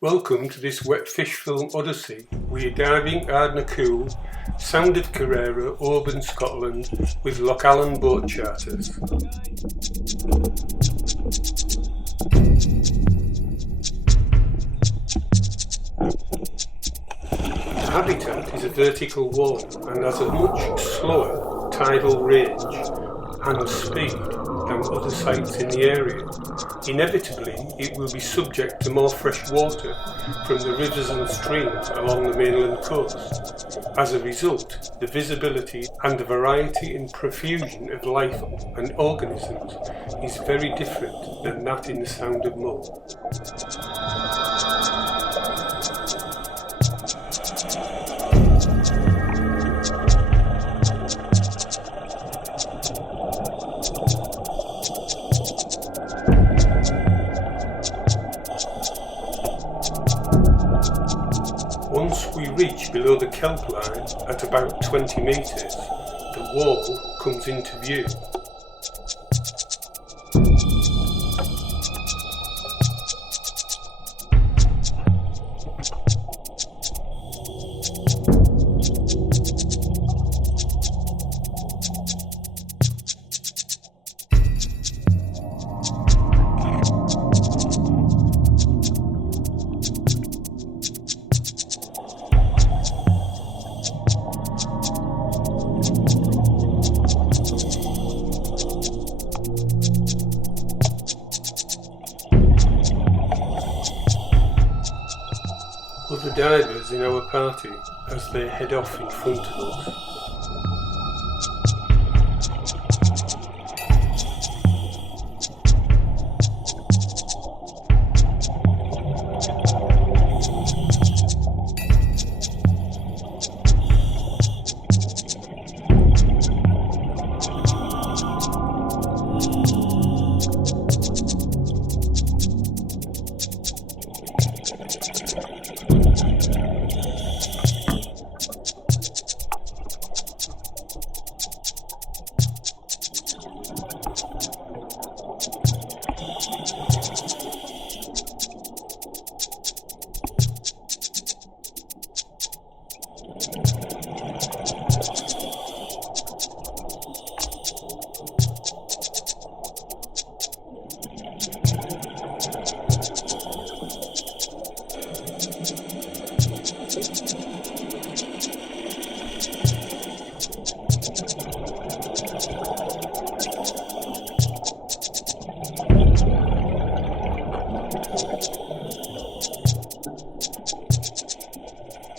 Welcome to this wet fish film odyssey. We are diving Ardna Cuile, Sound of Carrera, Oban, Scotland with Loch Allen boat charters. The habitat is a vertical wall and has a much slower tidal range and speed than other sites in the area. Inevitably, it will be subject to more fresh water from the rivers and streams along the mainland coast. As a result, the visibility and the variety and profusion of life and organisms is very different than that in the Sound of Mull. Once we reach below the kelp line at about 20 metres, the wall comes into view. Other divers in our party as they head off in front of us.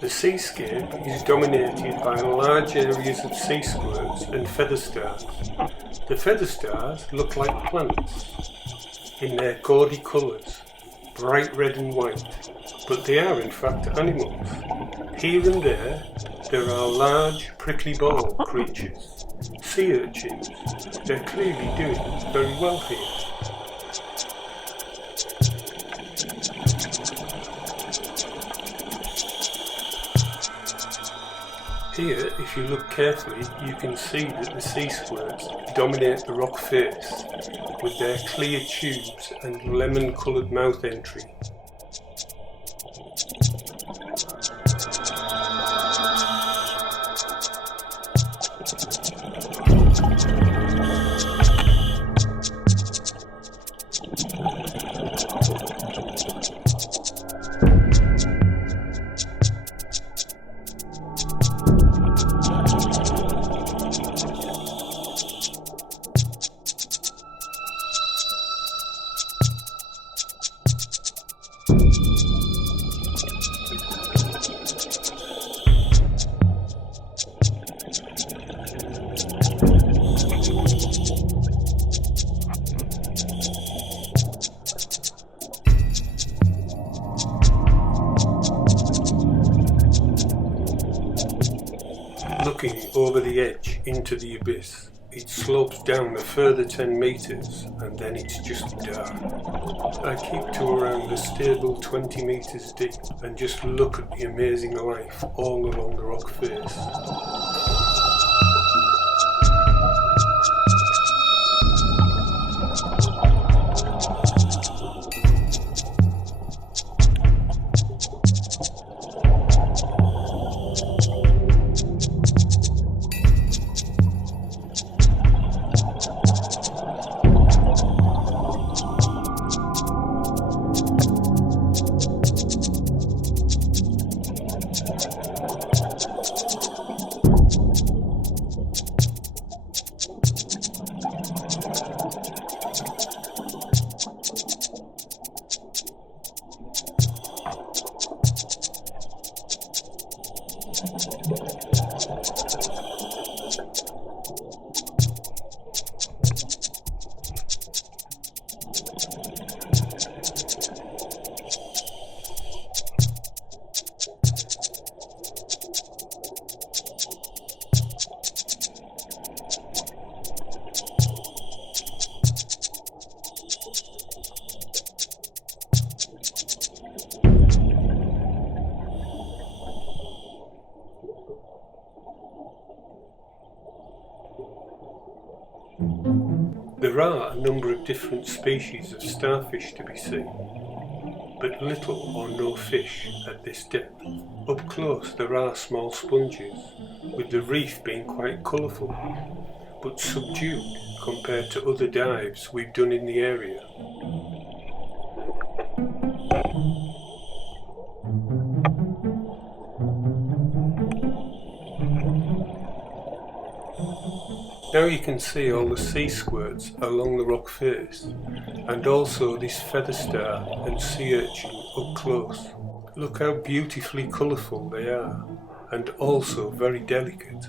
The seascape is dominated by large areas of sea squirts and feather stars. The feather stars look like plants in their gaudy colours, bright red and white, but they are in fact animals. Here and there are large prickly ball creatures, sea urchins. They're clearly doing very well here. Here, if you look carefully, you can see that the sea squirts dominate the rock face with their clear tubes and lemon-coloured mouth entry. Looking over the edge into the abyss, it slopes down a further 10 metres and then it's just dark. I keep to around a stable 20 metres deep and just look at the amazing life all along the rock face. There are a number of different species of starfish to be seen, but little or no fish at this depth. Up close there are small sponges, with the reef being quite colourful, but subdued compared to other dives we've done in the area. Now you can see all the sea squirts along the rock face, and also this feather star and sea urchin up close. Look how beautifully colourful they are, and also very delicate.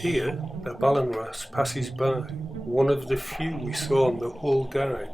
Here, a ballan wrasse passes by, one of the few we saw on the whole dive.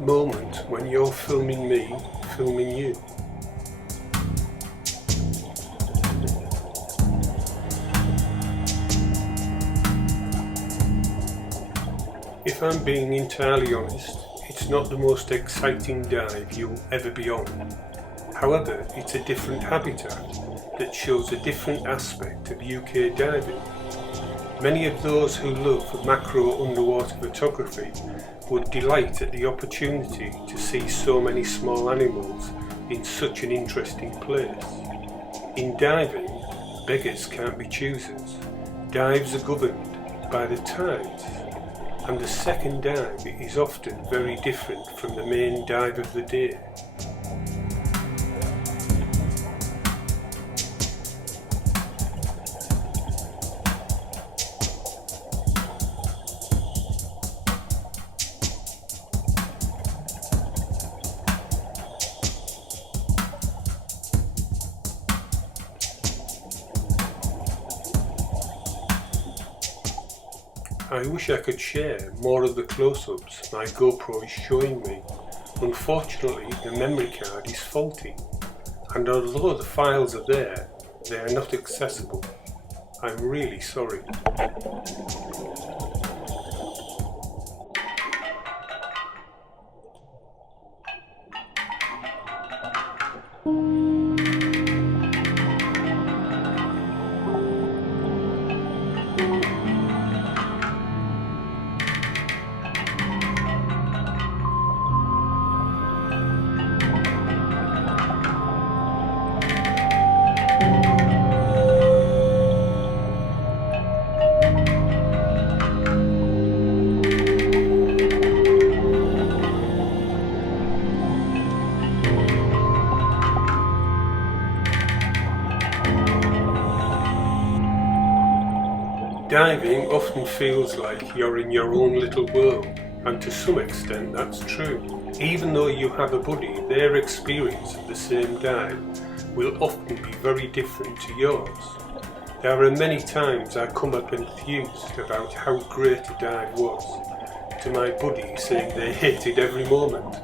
Moment when you're filming me, filming you. If I'm being entirely honest, it's not the most exciting dive you'll ever be on. However, it's a different habitat that shows a different aspect of UK diving. Many of those who love macro underwater photography would delight at the opportunity to see so many small animals in such an interesting place. In diving, beggars can't be choosers. Dives are governed by the tides, and the second dive is often very different from the main dive of the day. I wish I could share more of the close-ups my GoPro is showing me, Unfortunately, the memory card is faulty, and although the files are there, they are not accessible. I'm really sorry. Diving often feels like you're in your own little world, and to some extent that's true. Even though you have a buddy, their experience of the same dive will often be very different to yours. There are many times I come up enthused about how great a dive was, to my buddy saying they hated every moment.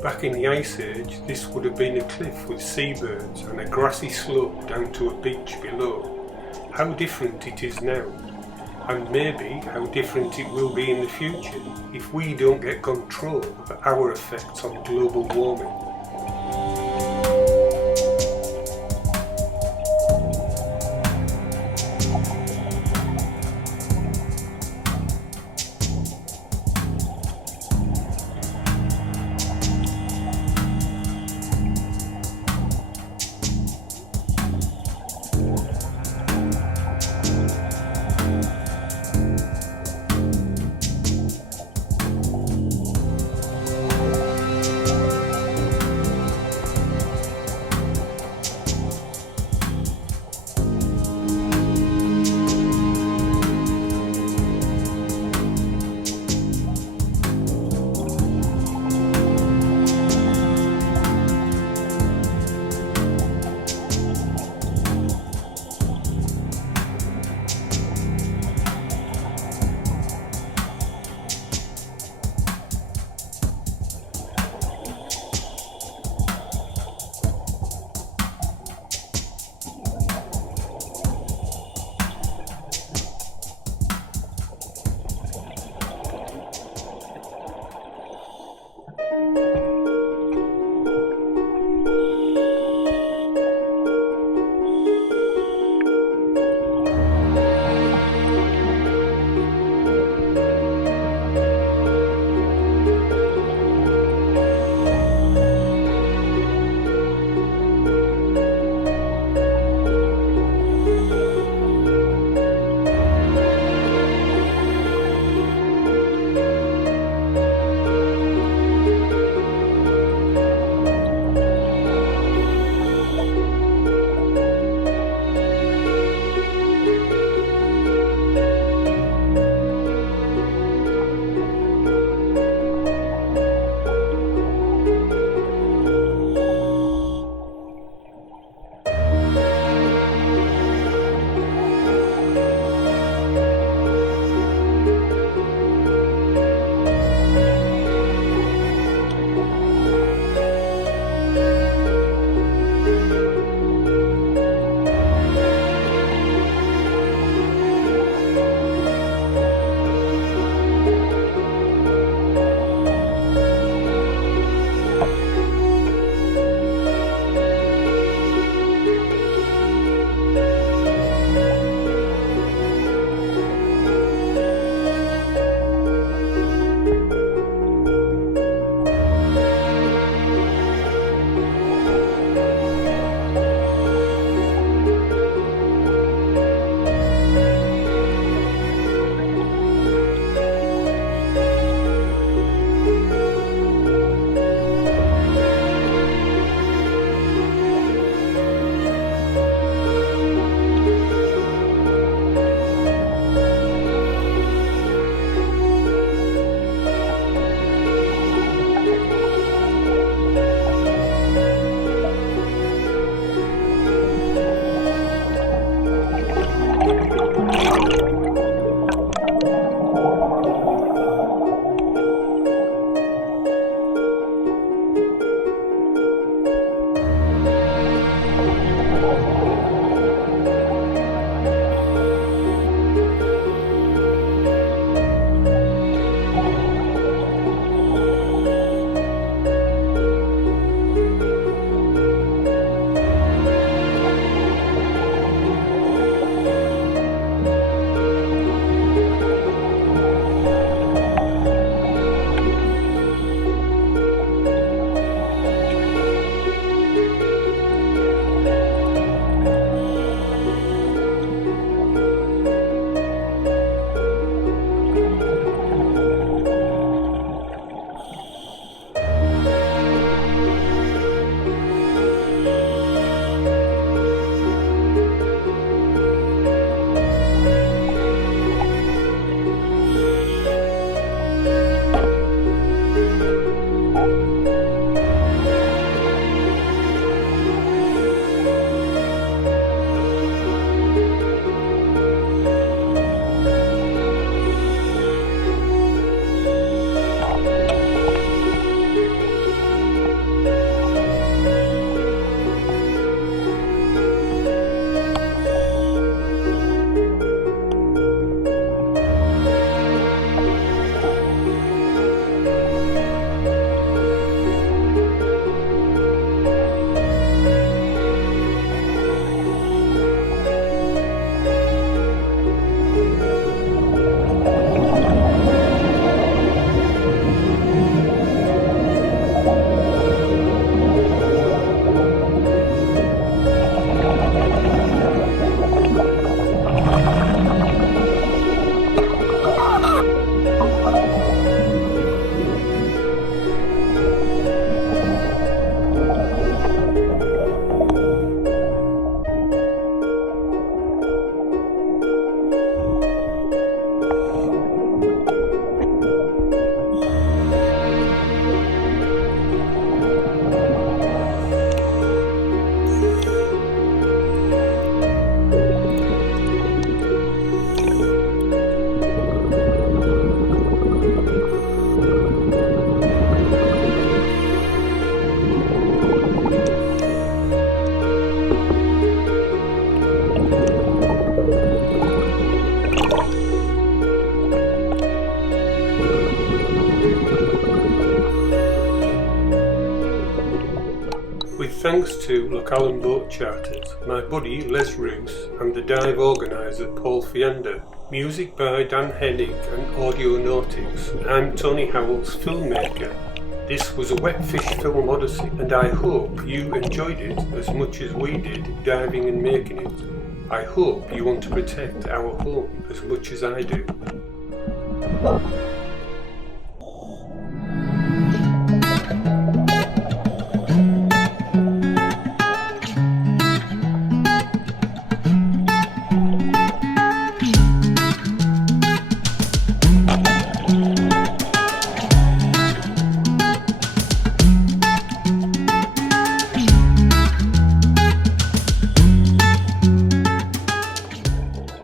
Back in the Ice Age, this would have been a cliff with seabirds and a grassy slope down to a beach below. How different it is now, and maybe how different it will be in the future if we don't get control of our effects on global warming. thanks to Lochalan Boat Charters, my buddy Les Roos and the dive organiser Paul Fiander. Music by Dan Hennig and Audionautics. I'm Tony Howells, filmmaker. This was a wet fish film odyssey, and I hope you enjoyed it as much as we did diving and making it. I hope you want to protect our home as much as I do.